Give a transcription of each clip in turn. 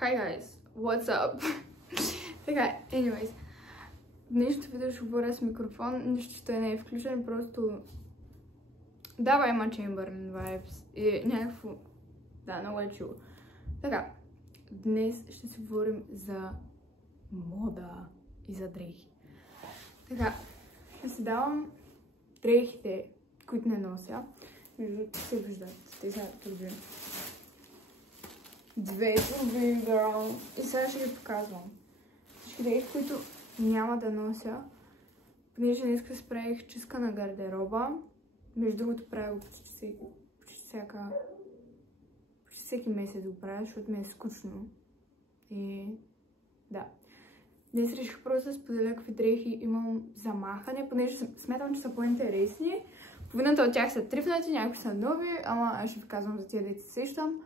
Hi guys, what's up? Така, anyways. Днешното видео ще говоря с микрофон, нищо, че той не е включен, просто дава има Chamberlain vibes и някакво... Да, много е чуло. Така, днес ще си говорим за мода и за дрехи. Така, ще си давам дрехите, които не нося. Между другото се виждат, те са турби. Две турби, girl. И сега ще ги показвам. Всички дрехи, които няма да нося, понеже днес се правих чистка на гардероба. Между другото правя го почти всеки месец го правя, защото ми е скучно. И да. Днес реших просто да споделя какви дрехи имам за махане, понеже смятам, че са по-интересни. Половината от тях са трифнати, някои са нови, ама аз ще ви казвам за тия да се сещам.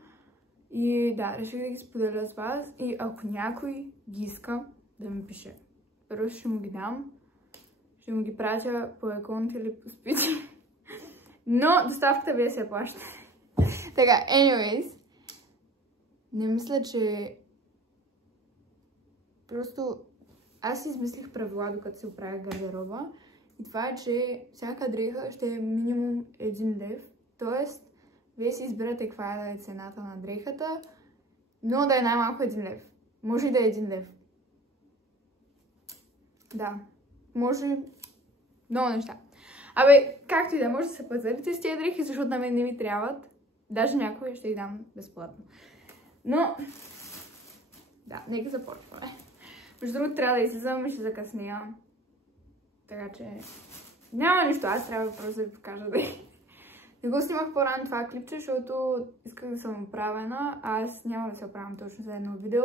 И да, реших да ги споделя с вас и ако някой ги иска, да ми пише. Първо ще му ги дам, ще му ги пратя по аконт или по спити. Но доставката вие се плаща. Така, anyways. Не мисля, че... Просто аз си измислих правила, докато се оправя гардероба. И това е, че всяка дреха ще е минимум 1 лев. Тоест, вие си избирате каква да е цената на дрехата, но да е най-малко 1 лев. Може и да е 1 лев. Да, може много неща. Абе, както и да може да се пазарите с тези дрехи, защото на мен не ми трябват. Даже някои ще ги дам безплатно. Но, да, нека започваме. Между другото, трябва да излизам и ще закъснея. Така че, няма нищо, аз трябва просто да ви покажа дрехи. Не го снимах по-рано това клипче, защото исках да съм оправена. Аз няма да се оправям точно за едно видео.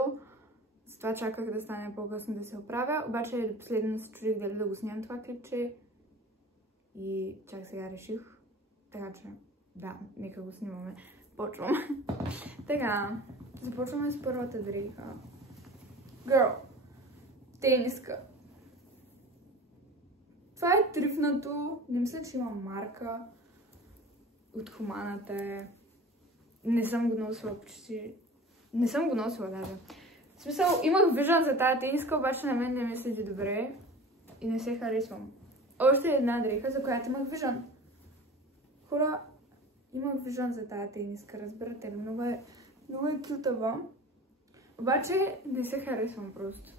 Затова чаках да стане по-късно да се оправя. Обаче последно се чудих дали да го снимам това клипче. И чак сега реших. Така че, да, нека го снимаме. Почвам. Така, започваме с първата дреха. Girl, тениска. Това е трифнато. Не мисля, че има марка. От хуманата е. Не съм го носила почти. Не съм го носила даже. В смисъл, имах виждан за тази тениска, обаче на мен не ми седи добре и не се харесвам. Още една дреха, за която имах виждан. Хора, имах виждан за тази тениска, разбирате ли? Много е кютава. Обаче не се харесвам просто.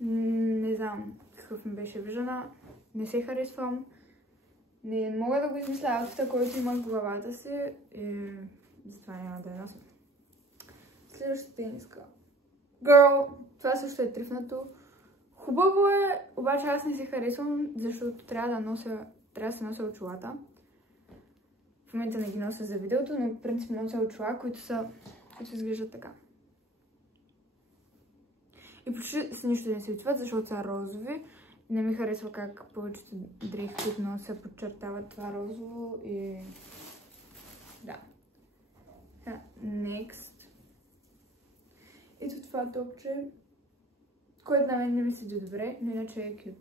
Не знам какъв ми беше виждана. Не се харесвам. Не мога да го измисля аутфита, който има в главата си и затова няма да я нося. Следващата тениска. Girl, това също е трифнато. Хубаво е, обаче аз не се харесвам, защото трябва да се нося очилата. В момента не ги нося за видеото, но в принцип нося очила, които изглеждат така. И почти с нищо не се отиват, защото са розови. Не ми харесва как повечето дрехи, които нося, подчертават това розово и... Да. Next. Ето това топче, което на мен не ми седи добре, но иначе е кют.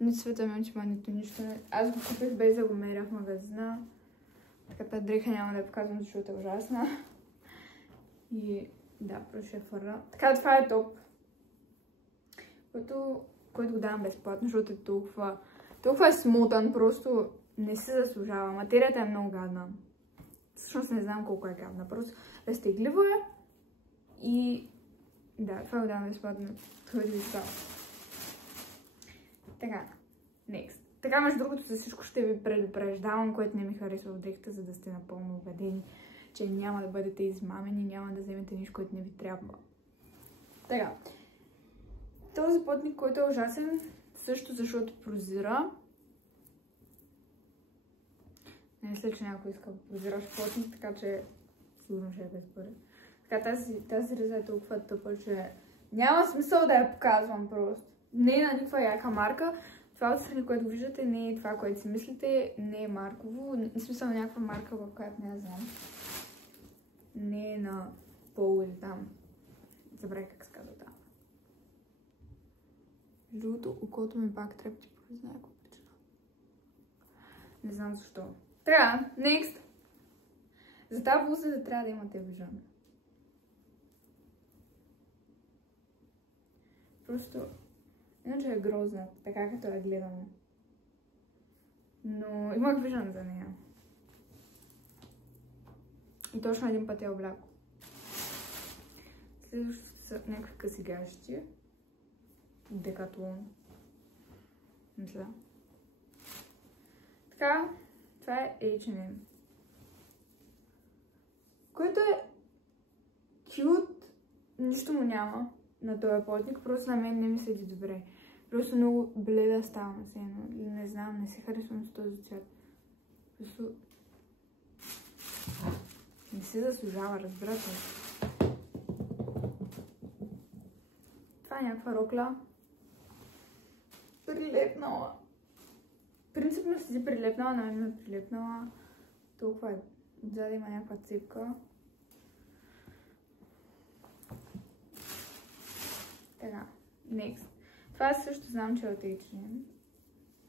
Нито цвета ми очима, нито нищо. Аз го купих без да го меря в магазина. Така тази дреха няма да я показвам, защото е ужасна. И да, просто ще фърля. Така, това е топ. Който го давам безплатно, защото е толкова е смотан, просто не се заслужава. Материята е много гадна. Всъщност не знам колко е гадна, просто разтегливо е и да, това го давам безплатно. Това ви става. Така, next. Така, между другото, за всичко ще ви предупреждавам, което не ми харесва в дрехата, за да сте напълно убедени, че няма да бъдете измамени, няма да вземете нищо, което не ви трябва. Така. Този плътник, който е ужасен, също защото прозира. Не мисля, че някой иска прозиращ плътник, така че сигурно ще е без пари. Така, тази реза е толкова тъпа, че няма смисъл да я показвам просто. Не е на никаква яка марка. Това отстрани, което виждате, не е това, което си мислите. Не е марково. В смисъл на някаква марка, в която не знам. Не е на Пол или там. Забравя как се казва там. Другото, окото ми пак трепти по някаква причина. Не знам защо. Така, next. За тази блуза трябва да имате виждане. Просто, иначе е грозна, така като я гледам. Но имах виждане за нея. И точно един път я обляко. Следващото са някакви къси гащи. Декатлон. Мисля. Така, това е H&M. Което е cute, нищо му няма на този плотник, просто на мен не ми седи добре. Просто много бледа става се едно. Не знам, не се харесвам с този цвят. Просто не се заслужава, разбирате. Това е някаква рокля. Прилепнала. Принципно си прилепнала, на мен ме прилепнала. Толкова е. Отзади има някаква цепка. Така, next. Това също знам, че е от H&M.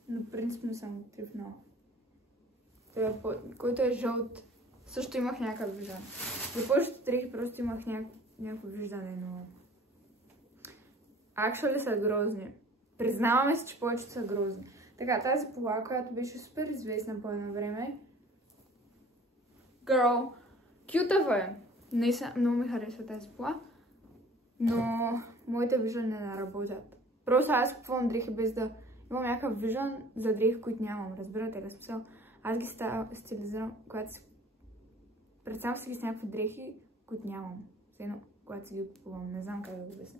Но принципно съм го трипнала. Който е жълт, също имах някакъв виждане. За повечето дрехи просто имах някакво виждане, но... Actually са грозни. Признаваме се, че повечето са грозни. Така, тази пола, която беше супер известна по едно време. Girl, кютава е. Много ми харесва тази пола. Но моите виждане не работят. Просто аз купувам дрехи без да имам някакъв виждан за дрехи, които нямам. Разбирате ли смисъл? Аз ги стилизирам, когато си... Представям си ги с някакви дрехи, които нямам. Едно, когато си ги купувам. Не знам как да го обясня.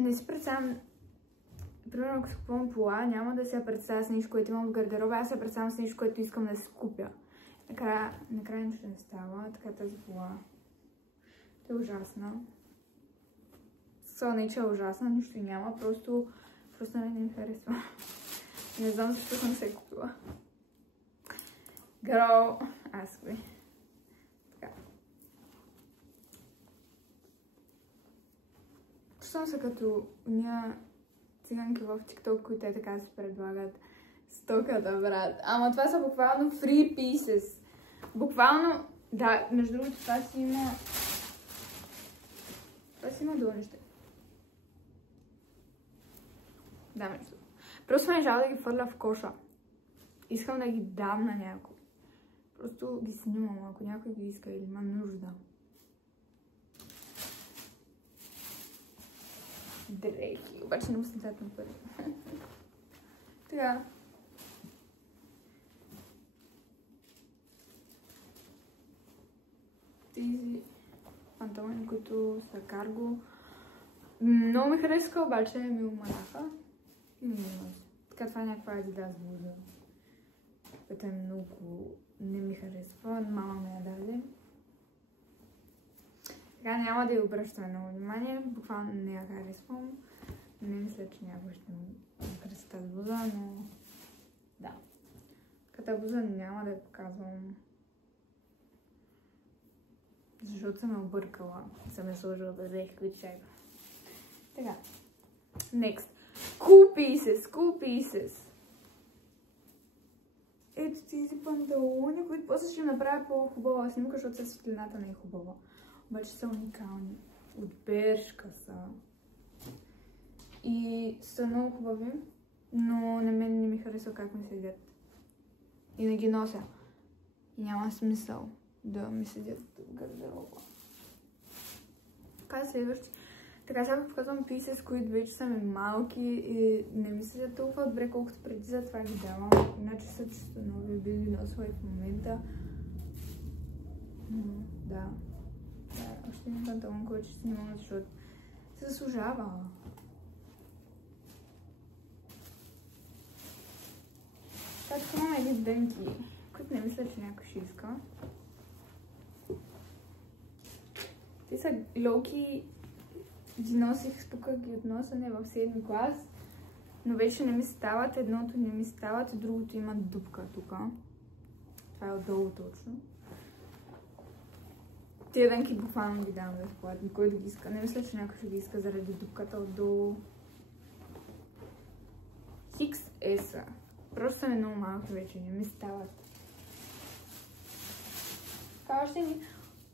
Не си представям... Примерно, ако си купувам пола, няма да се представя с нещо, което имам в гардероба, аз се представям с нещо, което искам да си купя. Накрая нищо не става, така тази пола. Тя е ужасна. Не, че е ужасна, нищо няма, просто не ми харесва. Не знам защо съм се купила. Girl, аз го. Така. Чувствам се като уния циганки в TikTok, които така се предлагат стоката, брат. Ама това са буквално free pieces. Буквално, да, между другото това си има... Това си има долнище. Да, между другото. Просто ме жал да ги фърля в коша. Искам да ги дам на някой. Просто ги снимам, ако някой ги иска или има нужда. Дрехи, обаче не му се дадат на пари. Така. Тези панталони, които са карго. Много ми харесаха, обаче ми умаляха. И ми носи. Така, това е някаква Adidas блуза. Която е много не ми харесва. Мама ме я даде. Така, няма да я обръщаме много внимание. Буквално не я харесвам. Не мисля, че някой ще ми хареса тази блуза, но... Да. Така, блуза няма да я показвам. Защото съм я объркала. Съм я сложила да взех какви чайба. Така. Next. Cool pieces. Ето тези панталони, които после ще направя по-хубава снимка, защото светлината не е хубава. Обаче са уникални. От Бершка са. И са много хубави, но на мен не ми харесва как ми седят. И не ги нося. И няма смисъл да ми седят в гардероба. Така следващи. Така сега показвам pieces, които вече са ми малки и не ми седят толкова добре, колкото преди, затова ги давам. Иначе са чисто нови, би ги носила и в момента. Да. Още един панталон, който ще снимам, защото се заслужава. Така имаме едни дънки, които не мисля, че някой ще иска. Те са лоуки, ги носих тук, ги от носене в 7 клас, но вече не ми стават, едното не ми стават и другото има дупка тук. Това е отдолу точно. Тия дънки буквално ги давам безплатно, кой да ги иска. Не мисля, че някой ще ги иска заради дупката отдолу. 6S. Просто са ми много малки вече, не ми стават. Това още ни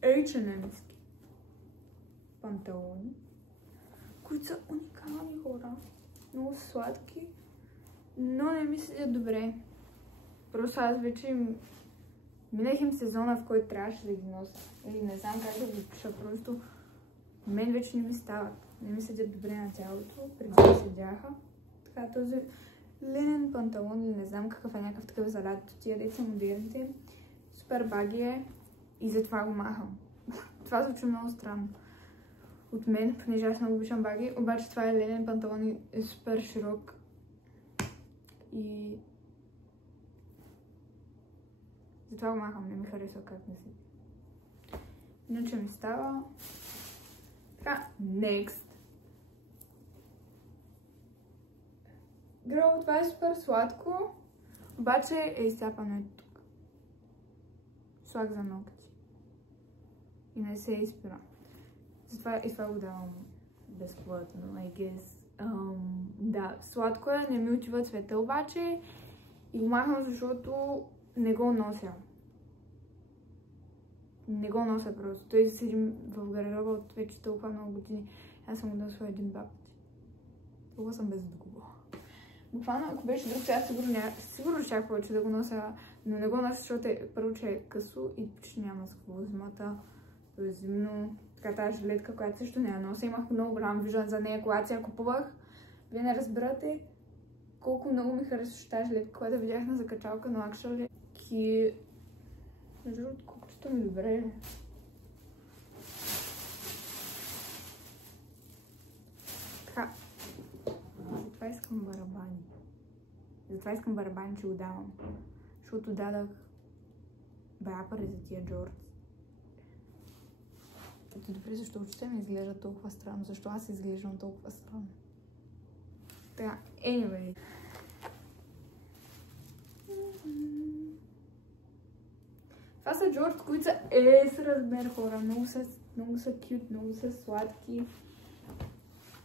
H&M-ски панталони, които са уникални хора. Много сладки, но не ми седят добре. Просто аз вече минах им сезона, в който трябваше да ги нося. Или не знам как да ги пиша, просто мен вече не ми стават. Не ми седят добре на тялото, преди да седяха. Така този ленен панталон, или не знам какъв е, някакъв такъв за лятото, тия деца модерните. Супер баги е и затова го махам. Това звучи много странно от мен, понеже аз много обичам баги, обаче това е ленен панталон и е супер широк. И затова го махам, не ми харесва как ми седи. Иначе ми става. Така, next. Гро, това е супер сладко, обаче е изцапано е тук. Слаг за ногти. И не се изпира. Затова и това го давам безплатно, I guess. Да, сладко е, не ми отива цвета обаче. И го махам, защото не го нося. Не го нося просто. Той седим в гардероба от вече толкова много години. Аз съм го носила един-два пъти. Толкова съм безотговорна. Буквално, ако беше друг час, сигурно щях повече да го нося, но не го нося, защото първо, че е късо и почти няма с какво зимата. То е зимно. Така тази жилетка, която също не я нося. Имах много голям виждан за нея, когато си я купувах. Вие не разбирате колко много ми харесваше тази жилетка, която видях на закачалка, но actually между другото, колкото ми добре. Така. Затова искам барабани. Затова искам барабани, че го давам. Защото дадах бая пари за тия джордж. Добре, защо очите ми изглеждат толкова странно? Защо аз изглеждам толкова странно? Така, anyway. Това са джордж, които са с размер, хора. Много са cute, много са сладки.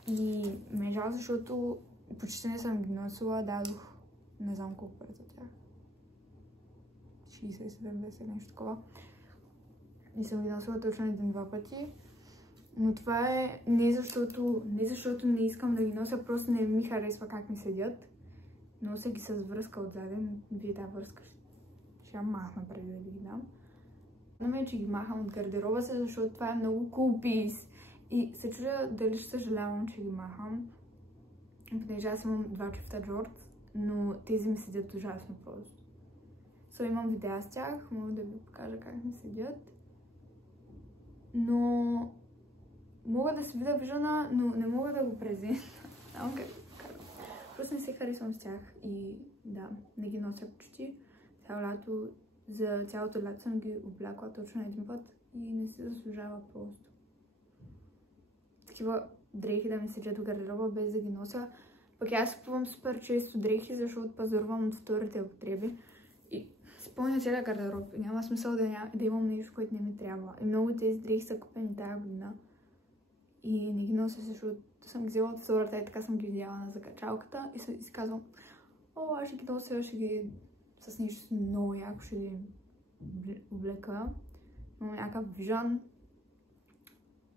И ме жал, защото почти не съм ги носила. Дадох не знам колко пари за тях. 60-70, нещо такова. И съм ги носила точно един-два пъти. Но това е не защото не искам да ги нося, просто не ми харесва как ми седят. Нося ги с връзка отзаде. Вие тази връзка ще я махна преди да ги дам. Но ме, че ги махам от гардероба си, защото това е много cool piece. И се чудя дали ще съжалявам, че ги махам. Понеже аз имам два чифта джордж, но тези ми седят ужасно просто. Имам видеа с тях, мога да ви покажа как ми седят. Но мога да се видя виждана, но не мога да го презентна. Просто не се харесвам с тях и да, не ги нося почти. За цялото лято съм ги облякла точно един път и не се заслужава просто. Такива дрехи да ми седят в гардероба без да ги нося. Пък аз купувам супер често дрехи, защото пазарувам от вторите употреби. И си пълня целия гардероб. Няма смисъл да имам нещо, което не ми трябва. И много тези дрехи са купени тази година. И не ги нося, защото съм ги взела от втората и така съм ги видяла на закачалката. И си казвам, аз ще ги нося, ще ги с нещо много яко ще ги облека. Имам някакъв вижан.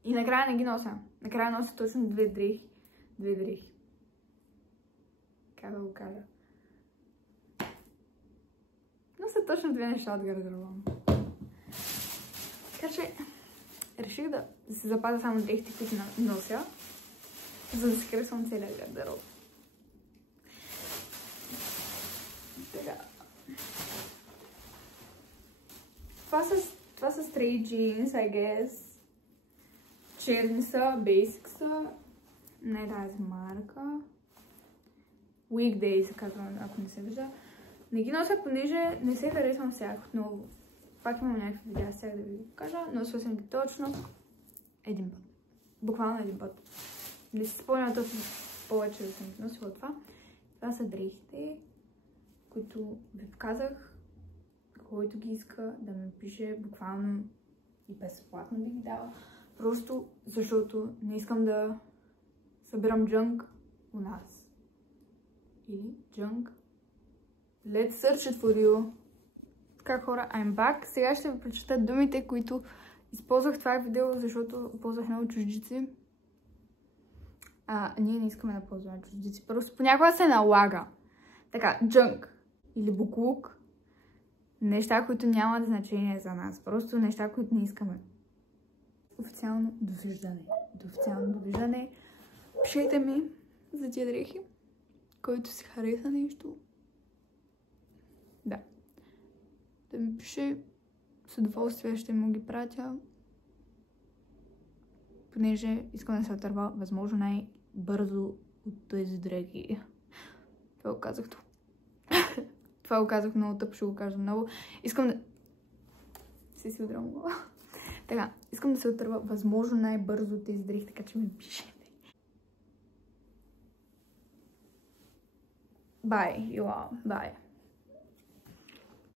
И накрая не ги нося. Накрая нося точно две дрехи. Как да го кажа? Нося точно две неща от гардероба. Така че реших да се запазя само дрехите, които нося, за да се харесвам целия гардероб. Така. Това са straight jeans, I guess. Черни са, basic са. Не тази марка. Weekday се казва, ако не се вижда. Не ги нося, понеже не се харесвам с тях отново. Пак имам някакви видеа с тях да ви го покажа. Носила съм ги точно един път. Буквално един път. Не си спомням точно повече да съм ги носила това. Това са дрехите, които ви показах. Който ги иска да ме пише, буквално и безплатно би ги дала. Просто защото не искам да събирам джънк у нас. Или джънк. Let's search it for you. Така, хора, I'm back. Сега ще ви прочета думите, които използвах това видео, защото ползвах много чуждици. ние не искаме да ползваме чуждици. Просто понякога се налага. Така, джънк или буклук. Неща, които нямат значение за нас. Просто неща, които не искаме. Официално довиждане. Официално довиждане. Пишете ми за тия дрехи. Който си хареса нещо. Да. Да ми пише. С удоволствие ще му ги пратя. Понеже искам да се отърва възможно най-бързо от тези дрехи. Това го казах тук. Това го казах много тъп, ще го кажа много. Искам да... си удрям глава. Така, искам да се отърва възможно най-бързо от тези дрехи, така че ми пишете. Bye, you all. Bye.